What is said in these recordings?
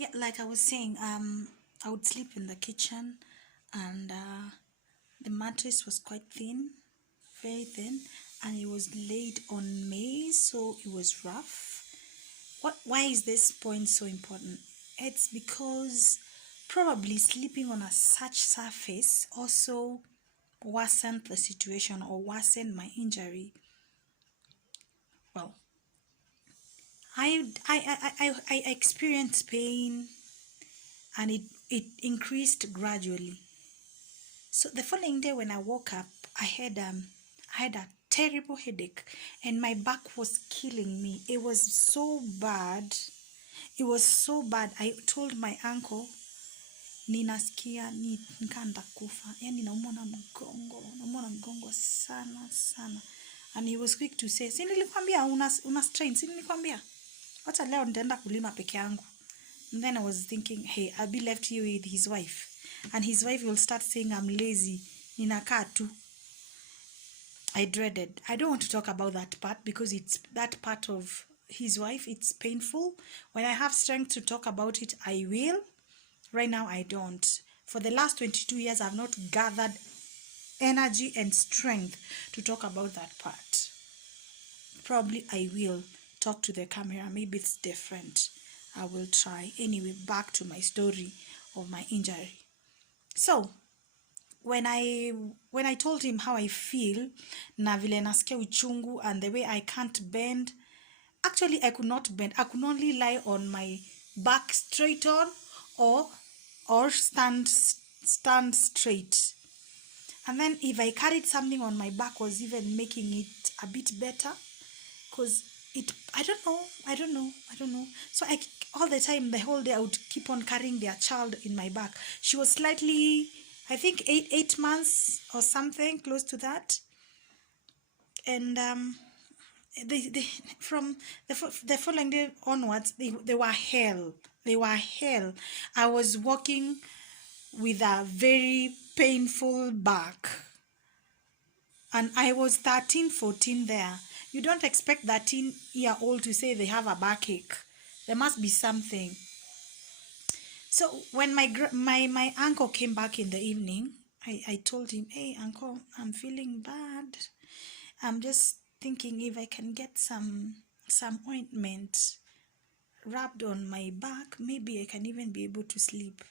Yeah, like I was saying, I would sleep in the kitchen, and the mattress was quite thin, very thin, and it was laid on maize, so it was rough. Why is this point so important? It's because probably sleeping on a such surface also worsened the situation or worsened my injury. Well, I experienced pain, and it increased gradually. So the following day when I woke up, I had a terrible headache, and my back was killing me. It was so bad. It was so bad. I told my uncle, ninasikia nikanda kufa. Yani naumwa na mgongo sana sana. And he was quick to say, si nilikwambia una strain, si nilikwambia. Wacha leo nitaenda kulima peke yangu. And then I was thinking, hey, I'll be left here with his wife. And his wife will start saying I'm lazy. Ninakaa tu. I dreaded. I don't want to talk about that part because it's that part of his wife. It's painful. When I have strength to talk about it, I will. Right now, I don't. For the last 22 years, I've not gathered energy and strength to talk about that part. Probably I will talk to the camera. Maybe it's different. I will try. Anyway, back to my story of my injury. So, when I told him how I feel, na vile nasikia uchungu and the way I can't bend, actually I could not bend. I could only lie on my back straight on or stand straight. And then if I carried something on my back was even making it a bit better, because I don't know. So all the time, the whole day, I would keep on carrying their child in my back. She was slightly, I think, 8 months or something close to that. And from the following day onwards, they were hell. They were hell. I was walking with a very painful back. And I was 13, 14 there. You don't expect 13-year-old to say they have a backache. There must be something. So when my uncle came back in the evening, I told him, hey, uncle, I'm feeling bad. I'm just thinking if I can get some ointment rubbed on my back, maybe I can even be able to sleep.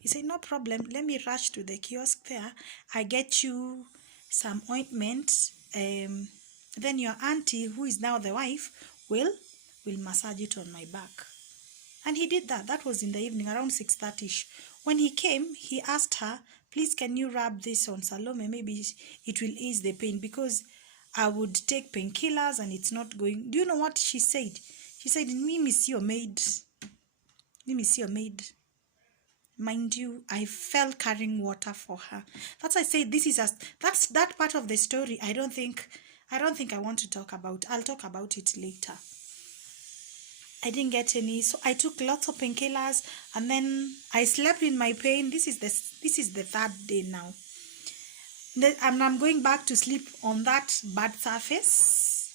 He said, no problem. Let me rush to the kiosk there. I get you some ointment. Then your auntie, who is now the wife, will massage it on my back. And he did that. That was in the evening, around 6:30ish. When he came, he asked her, please, can you rub this on Salome? Maybe it will ease the pain, because I would take painkillers and it's not going. Do you know what she said? She said, Mimi, see your maid. Mimi, see your maid. Mind you, I fell carrying water for her. That's why I say that's that part of the story. I don't think I want to talk about. I'll talk about it later. I didn't get any, so I took lots of painkillers, and then I slept in my pain. This is the third day now. I'm going back to sleep on that bad surface.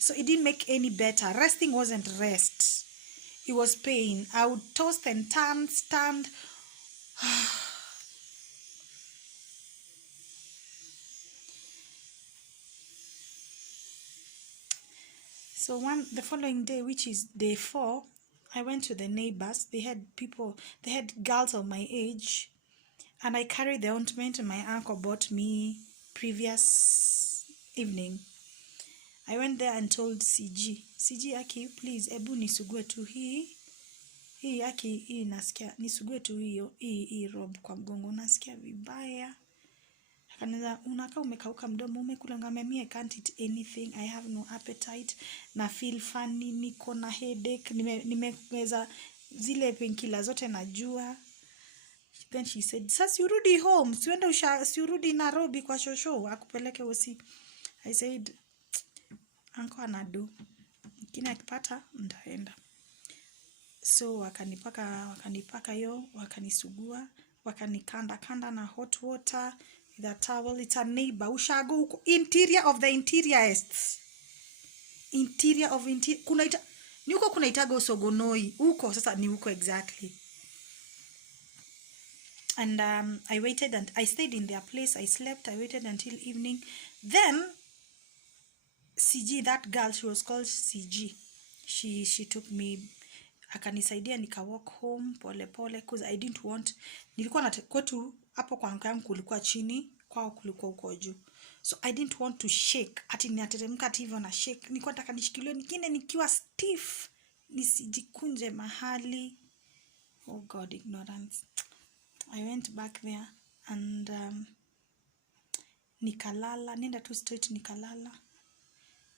So it didn't make any better. Resting wasn't rest. It was pain. I would toss and turn, stand. So the following day, which is day 4, I went to the neighbors. They had girls of my age, and I carried the ointment my uncle bought me previous evening. I went there and told CG, Aki, please, ebu nisugue tu hii Aki, hii nasikia, nisugue tu hii rob kwa mgongo, nasikia vibaya. Akaniza, unakaa umekauka mdomo, umekula. Ngamia, I can't eat anything, I have no appetite, na feel funny, niko na headache, nimeweza zile painkillers zote najua. Then she said, sasa urudi home, siurudi Nairobi kwa shosho akupeleke hosi. I said, uncle anadu, kina akipata ndaenda. So wakanipaka yo, wakanisugua, wakanikanda na hot water with a towel. It's a neighbor. Ushago huko interior of the interiorist. Interior of interior. Ni huko kunaitaga Usogonoi. Huko sasa ni huko exactly. And I waited and I stayed in their place. I slept. I waited until evening. Then CG, that girl, she was called CG. She took me, akanisaidia nika walk home pole pole because I didn't want, nilikuwa na kwetu hapo kwa uncle yangu kulikuwa chini, kwao kulikuwa huko juu. So I didn't want to shake. Ati ninateremka ati hivyo na shake. Nilikuwa nataka nishikilie nikine nikiwa stiff. Nisijikunje mahali. Oh God, ignorance. I went back there and nikalala, nenda tu straight nikalala.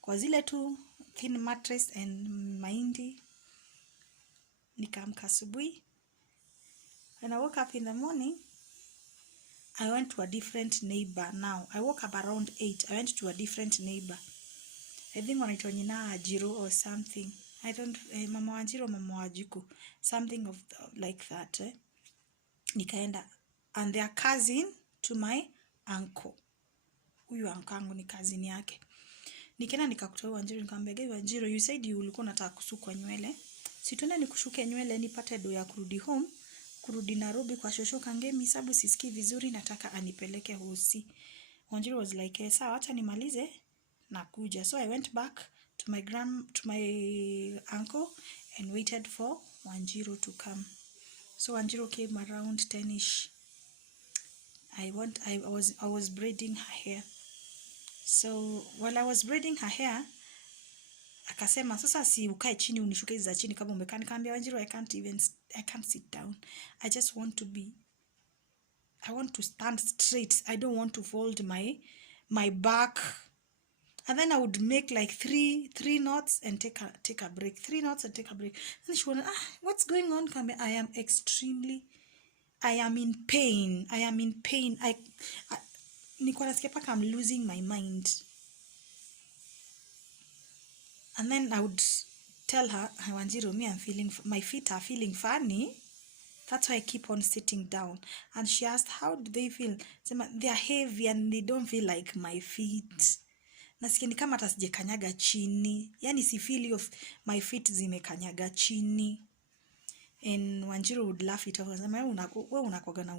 Kwa zile tu thin mattress and mahindi. Nikaamka asubuhi. When I woke up in the morning, I went to a different neighbor now. I woke up around 8. I went to a different neighbor. I think wanaitwa nyina Ajiro or something. I don't, mama Ajiro, mama Wajiku. Something of like that. Nikaenda. And they are cousin to my uncle. Huyu uncle yangu ni cousin yake. Nikaenda nikakuta Wanjiru, nikamwambia Wanjiru, you said you ulikuwa unataka kusukwa nywele. Si tuende nikushuke nywele nipate do ya kurudi home, kurudi Nairobi kwa shosho Kangemi, sababu sisikii vizuri, nataka anipeleke hosi. Wanjiru was like, sawa acha nimalize nakuja. So I went back to my uncle and waited for Wanjiru to come. So Wanjiru came around 10ish. I was braiding her hair. So while I was braiding her hair, akasema sasa si ukae chini unishuke za chini kama umekaa. Nikamwambia Wanjiru, I can't sit down. I just want to stand straight. I don't want to fold my back. And then I would make like three knots and take a break. 3 knots and take a break. And she went, what's going on? I am in pain. Nilikuwa nasikia paka I'm losing my mind. And then I would tell her, Wanjiru, my feet are feeling funny. That's why I keep on sitting down. And she asked, how do they feel? They are heavy and they don't feel like my feet. Nasikia ni kama hata sijakanyaga chini. Yani si feel of my feet zimekanyaga chini. And Wanjiru would laugh it off. Wewe unakuwaga na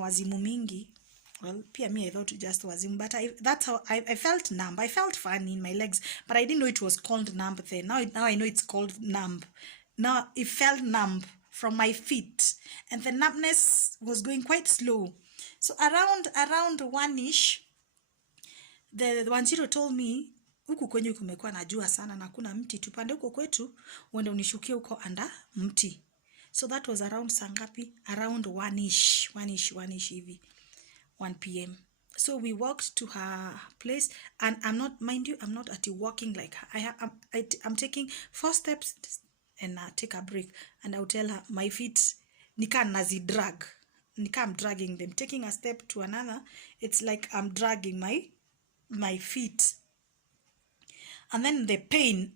wazimu mingi. Well, pia me, I thought just wazimu, but that's how I felt numb. I felt funny in my legs, but I didn't know it was called numb then. Now I know it's called numb. Now it felt numb from my feet, and the numbness was going quite slow. So around 1ish, the Wanjiru told me, huku kwenye kumekuwa na jua sana na kuna mti, tupande huko kwetu uende unishukie huko anda mti. So that was around sangapi? Around 1ish hivi. 1 p.m. So we walked to her place, and I'm not at walking like her. I'm taking 4 steps and take a break, and I'll tell her my feet I'm dragging them, taking a step to another. It's like I'm dragging my feet, and then the pain.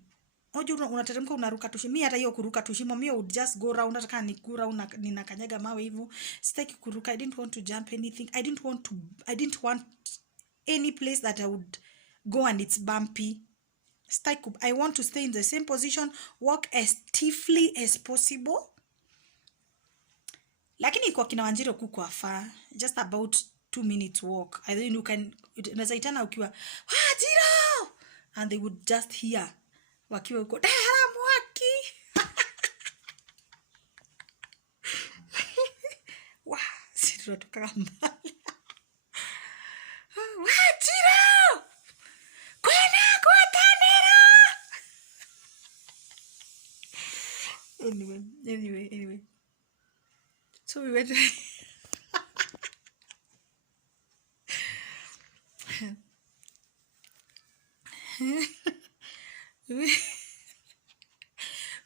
Unateremka unaruka tushimo. Mimi hata hiyo kuruka tushimo, mimi would just go round, hata kama nikura ninakanyaga mawe hivyo. Sitaki kuruka. I didn't want to jump anything. I didn't want any place that I would go and it's bumpy. I want to stay in the same position, walk as stiffly as possible. Lakini kwa kina Wanjiru kukua far, just about 2 minutes walk. I think you can, unazaitana ukiwa Wanjiru, and they would just hear wakiwa huko mwaki. Si tunatoka mbali. Wanjiru, kwena kuatanera. Anyway. So we went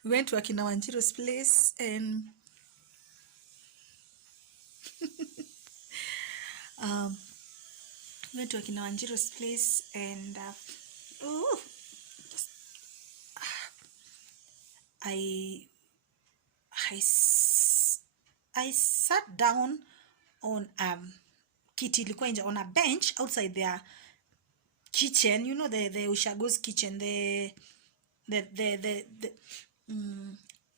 we went to Akina Wanjiru's place, and went to Akina Wanjiru's place, and I sat down on kiti ilikuwa nje, on a bench outside their kitchen, you know, the Ushago's kitchen, the the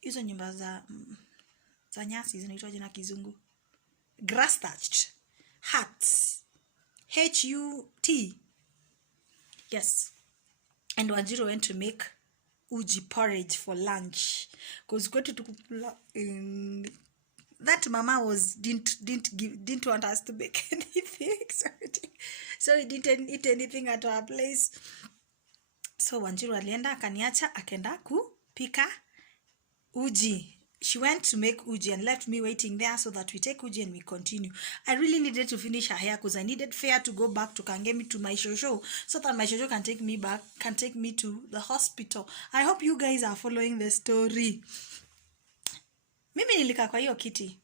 hizo nyumba za nyasi zinaitwaje na kizungu, grass thatched huts, HUT. Yes. And Wanjiru went to make uji porridge for lunch, because kwetu tukukula in that mama didn't want us to make anything, so we didn't eat anything at our place. So Wanjiru alienda akaniacha akaenda kupika uji. She went to make uji and left me waiting there so that we take uji and we continue. I really needed to finish her hair because I needed fare to go back to Kangemi to my shosho, so that my shosho can take me to the hospital. I hope you guys are following the story. Mimi nilika kwa hiyo kiti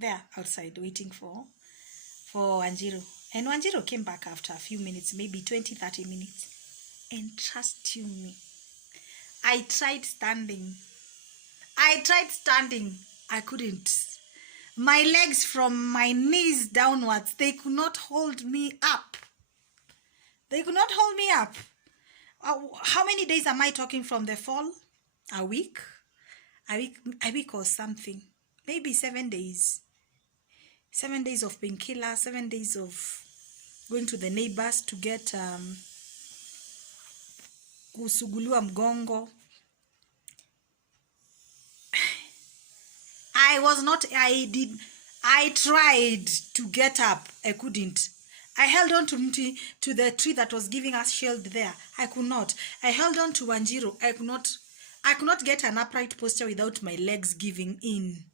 there outside waiting for Wanjiru. And Wanjiru came back after a few minutes, maybe 20-30 minutes. And trust you me, I tried standing. I couldn't. My legs from my knees downwards, they could not hold me up. How many days am I talking from the fall? A week or something. Maybe 7 days. 7 days of painkiller, 7 days of going to the neighbors to get kusuguliwa mgongo. I tried to get up. I couldn't. I held on to the tree that was giving us shade there. I could not. I held on to Wanjiru. I could not get an upright posture without my legs giving in.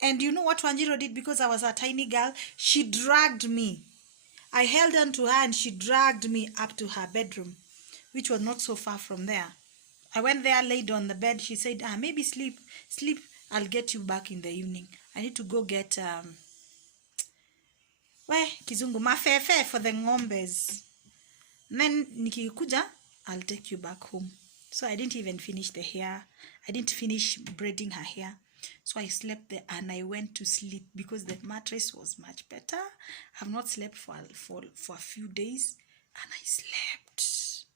And you know what Wanjiru did? Because I was a tiny girl, she dragged me. I held on to her and she dragged me up to her bedroom, which was not so far from there. I went there, laid on the bed. She said, maybe sleep. I'll get you back in the evening. I need to go get kizungu mafefe for the ngombes. Then nikikuja, I'll take you back home. So I didn't even finish the hair. I didn't finish braiding her hair. So I slept there and I went to sleep because the mattress was much better. I've not slept for a few days, and I slept.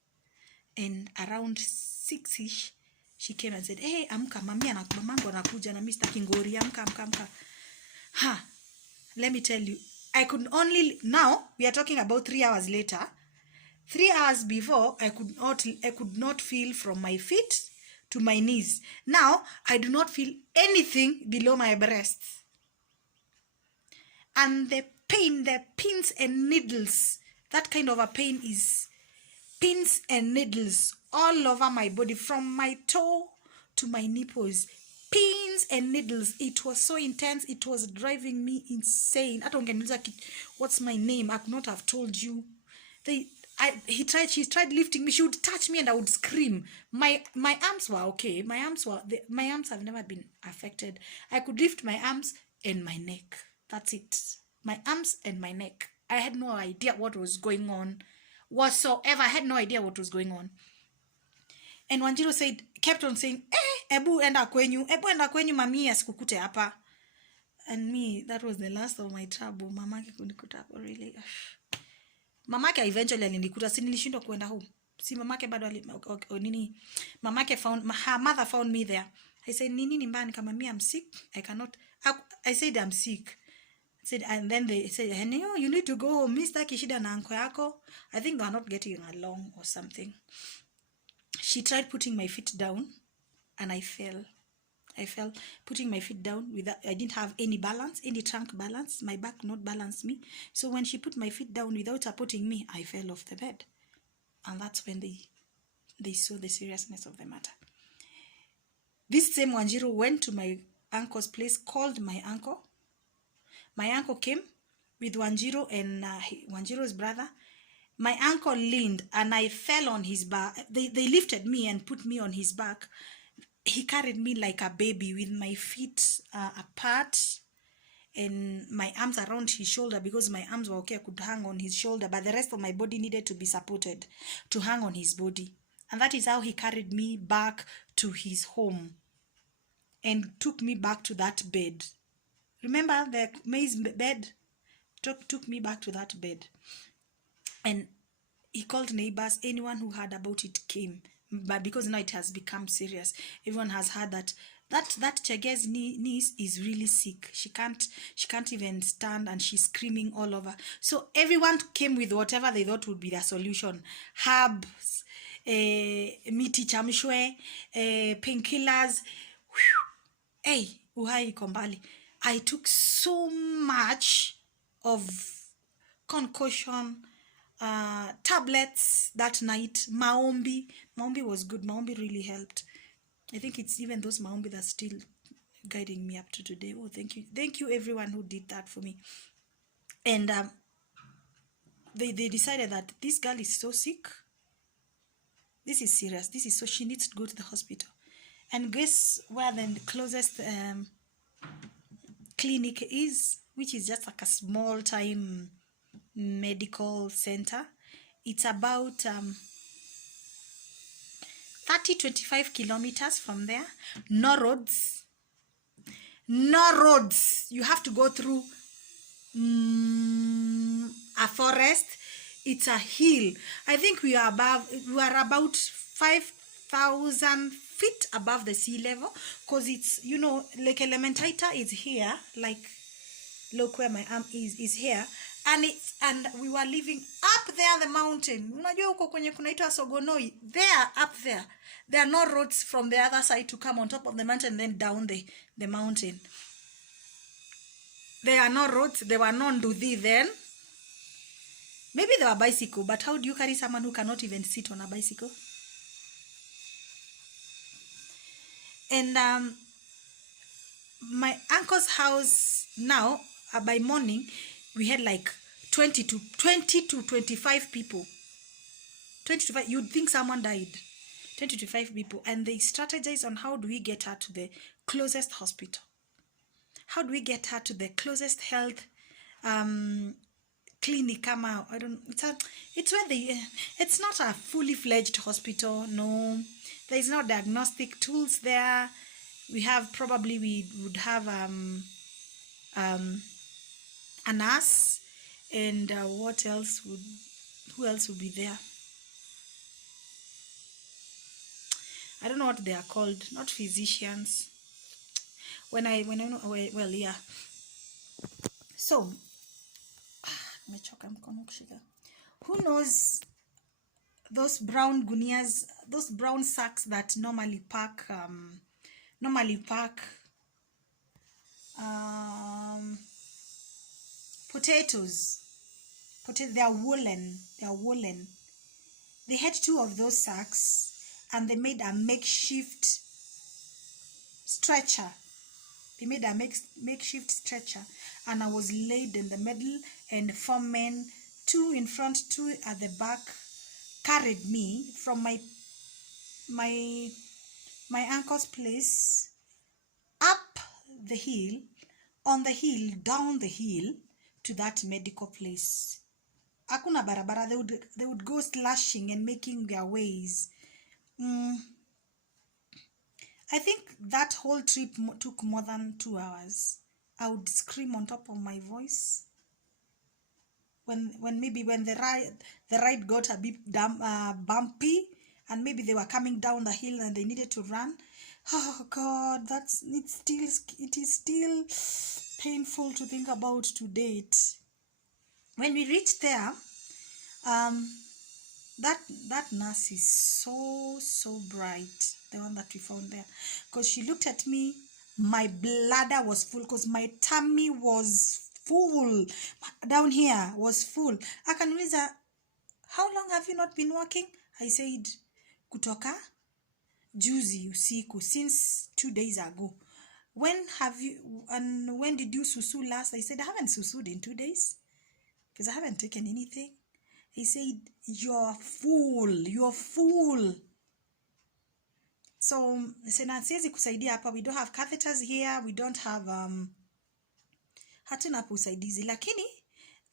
And around 6ish, she came and said, hey, amka, mamangu anakuja na mimi sitaki ngori, amka. Let me tell you, I could only, now we are talking about 3 hours later. 3 hours before, I could not feel from my feet to my knees. Now I do not feel anything below my breasts. And the pain, the pins and needles, that kind of a pain is pins and needles all over my body, from my toe to my nipples. Pins and needles. It was so intense. It was driving me insane. What's my name? I could not have told you. She tried lifting me. She would touch me and I would scream. My arms were okay. My arms have never been affected. I could lift my arms and my neck. That's it. My arms and my neck. I had no idea what was going on whatsoever. I had no idea what was going on. And Wanjiru kept on saying, ebu enda kwenyu mami asikukute hapa. And me, that was the last of my trouble. Mamake kunikuta hapo, really. Mamake eventually alinikuta, si nilishindwa kuenda home. Si mamake bado nini. Mamake her mother found me there. I said, nini mbaya? Nikamwambia, I'm sick. I said, I'm sick. And then they said, you need to go home. Mr. Kishida na anko yako. I think they are not getting along or something. She tried putting my feet down and I fell. Putting my feet down I didn't have any balance, any trunk balance. My back not balance me. So when she put my feet down without supporting me, I fell off the bed. And that's when they saw the seriousness of the matter. This same Wanjiru went to my uncle's place, called my uncle. My uncle came with Wanjiru and Wanjiru's brother. My uncle leaned and I fell on his back. They lifted me and put me on his back. He carried me like a baby with my feet apart and my arms around his shoulder, because my arms were okay. I could hang on his shoulder, but the rest of my body needed to be supported to hang on his body. And that is how he carried me back to his home and took me back to that bed. Remember the maize bed? Took me back to that bed. And he called neighbors. Anyone who heard about it came. but because now it has become serious, everyone has heard that Chege's niece is really sick. She can't even stand, and she's screaming all over. So everyone came with whatever they thought would be the solution: herbs, miti chamshwe, painkillers. Hey, uhai iko mbali. I took so much of concoction, tablets that night. Maombi was good. Maombi really helped. I think it's even those maombi that's still guiding me up to today. Oh, thank you everyone who did that for me. And they decided that this girl is so sick, this is serious, this is so, she needs to go to the hospital. And guess where the closest clinic is, which is just like a small time medical center. It's about 30-25 kilometers from there. No roads, you have to go through a forest. It's a hill. I think we are about 5,000 feet above the sea level, because it's, you know, Lake Elementaita is here, like look where my arm is here, and we were living up there the mountain. Unajua huko kwenye kunaitwa Sogonoi, there up there are no roads from the other side to come on top of the mountain and then down the mountain. There are no roads. There were no nduthi then. Maybe there were bicycle, but how do you carry someone who cannot even sit on a bicycle? And my uncle's house now, by morning, we had like 20 to 25 people. 20 to 5, you'd think someone died. 20 to 5 people. And they strategized on how do we get her to the closest hospital. How do we get her to the closest health clinic? I don't. It's where it's not a fully fledged hospital. No, there is no diagnostic tools there. We would have a nurse, and who else would be there? I don't know what they are called. Not physicians. When I know, well, yeah. So, who knows those brown gunias, those brown sacks that normally pack potatoes. They are woolen. They had 2 of those sacks, and they made a makeshift stretcher. And I was laid in the middle, and 4 men, 2 in front, 2 at the back, carried me from my uncle's place up the hill, on the hill, down the hill to that medical place. Hakuna barabara. They would go slashing and making their ways. I think that whole trip took more than 2 hours. I would scream on top of my voice. When the ride got a bit bumpy, and maybe they were coming down the hill and they needed to run. Oh God, it is still painful to think about to date. When we reached there, that nurse is so bright, the one that we found there, because she looked at me. My bladder was full, because my tummy was full down here, was full. Akaniuliza, how long have you not been working? I said, kutoka juzi usiku, since 2 days ago. When did you susu last? I said, I haven't susued in 2 days, because I haven't taken anything. He said, you're full. So I said, siwezi kusaidia hapa. We don't have catheters here. We don't have hatuna usaidizi. Lakini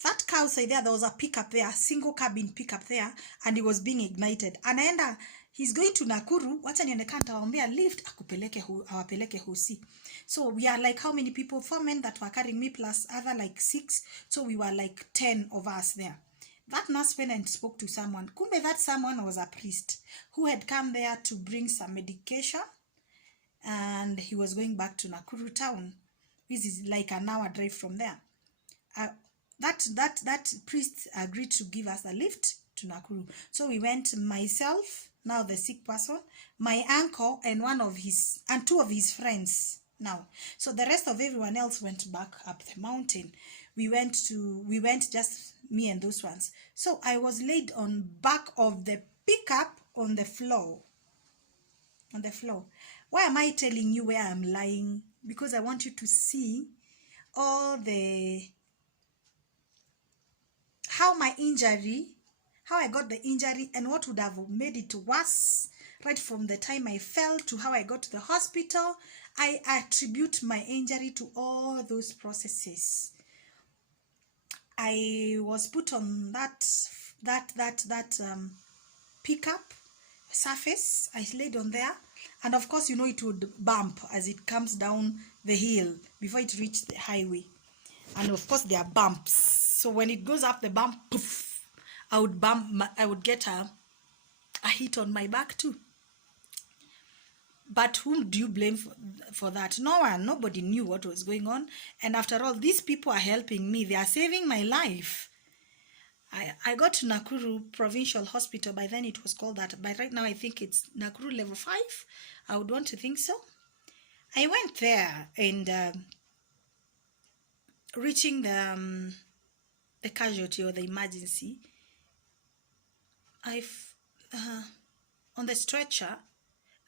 that car outside there was a pickup there, a single cabin pickup there, and it was being ignited. Anaenda, he's going to Nakuru. Wacha niende kanta waambia lift awapeleke Hosi. So we are like, how many people? 4 men that were carrying me plus other like 6. So we were like 10 of us there. That nurse went and spoke to someone. Kumbe that someone was a priest who had come there to bring some medication, and he was going back to Nakuru town. This is like an hour drive from there. Uh, that priest agreed to give us a lift to Nakuru. So we went, myself, now the sick person, my uncle, and two of his friends now. So the rest of everyone else went back up the mountain. We went just me and those ones. So I was laid on back of the pickup on the floor. On the floor. Why am I telling you where I'm lying? Because I want you to see all the how I got the injury, and what would have made it worse right from the time I fell to how I got to the hospital. I attribute my injury to all those processes. I was put on that pickup surface. I laid on there, and of course, it would bump as it comes down the hill before it reached the highway. And of course, there are bumps. So when it goes up the bump, poof, I would get a hit on my back too. But whom do you blame for that? No one. Nobody knew what was going on. And after all, these people are helping me. They are saving my life. I got to Nakuru Provincial Hospital. By then it was called that. But right now I think it's Nakuru Level 5. I would want to think so. I went there, and reaching the casualty or the emergency, on the stretcher,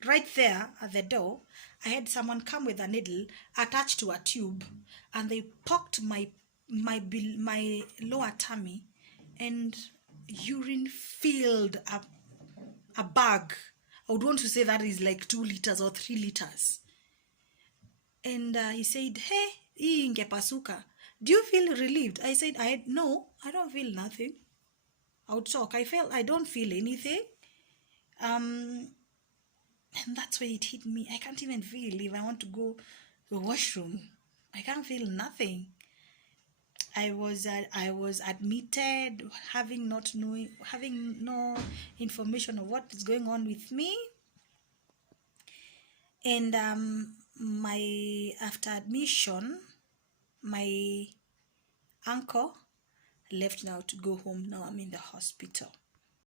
right there at the door, I had someone come with a needle attached to a tube, and they poked my lower tummy, and urine filled a bag. I would want to say that is like 2 liters or 3 liters. And he said, "Hey, hii ingepasuka. Do you feel relieved?" I said, "No, I don't feel nothing." I would talk. I don't feel anything. And that's when it hit me. I can't even feel if I want to go to the washroom. I can't feel nothing. I was admitted, having no information of what is going on with me. And after admission, my uncle left now to go home. Now I'm in the hospital.